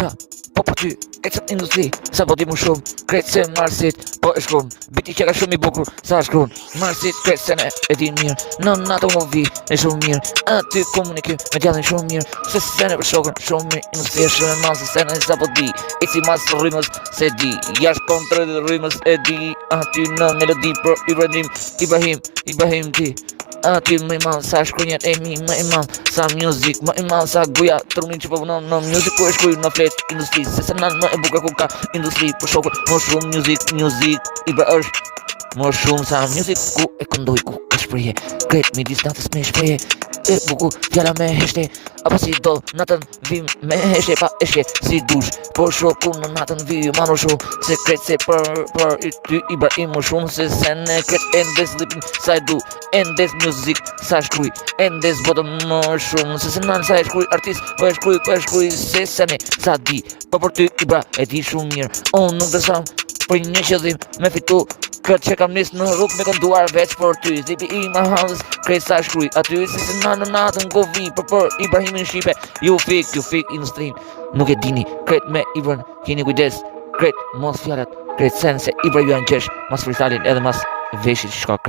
Iba, po për ty, ecët industri, sa po di më shumë, kretë se Marsit, po e shkron, biti që ka shumë i bukur, sa shkron, Marsit kretë se ne e din mirë, në nato më vi, e shumë mirë, aty komunikim me djallin shumë mirë, se sene për shokën, shumë mirë, industri e shumë ma se sene sa po di, eci mas rrimës se di, jash kontrë dhe rrimës e di, aty në melodi për Ibrahim ti. Aty më i madh sa shkronjat e mi, më i madh sa music, më i madh sa goja trunin që po punon në music ku e shkruaj në flet industri, se se nan më e bukur ku ka industri për shokun, më shumë music Ibra është më shumë sa music ku e këndoj, ku e shpreje, kret midis natës me shpreje, e bukur fjala me heshte, apo si do natën vim me heshte pa eshke si dush, por shokun në natën vi ma më shumë, se kret se për ty Ibrahim më shumë, se se ne kret endes sleeping sa e du, endes music sa shkruj, endes botëm më shumë, se se nan sa e shkruj artist, po e shkruj se se ne sa di, po për ty Ibra e di shumë mirë, unë nuk besam për një qëllim me fitu, këtë që kam nis në rrugë me kënduar veç për ty, zipi i ma halës, krejt sa shkruj aty, se se na në natën go vi, për Ibrahimin Shqipe, ju fik industrin, nuk e dini, krejt me Ibran, keni kujdes, krejt mos fjallat, krejt sen se Ibra ju janë qesh, mas freestyling edhe mas veshit shka krejt.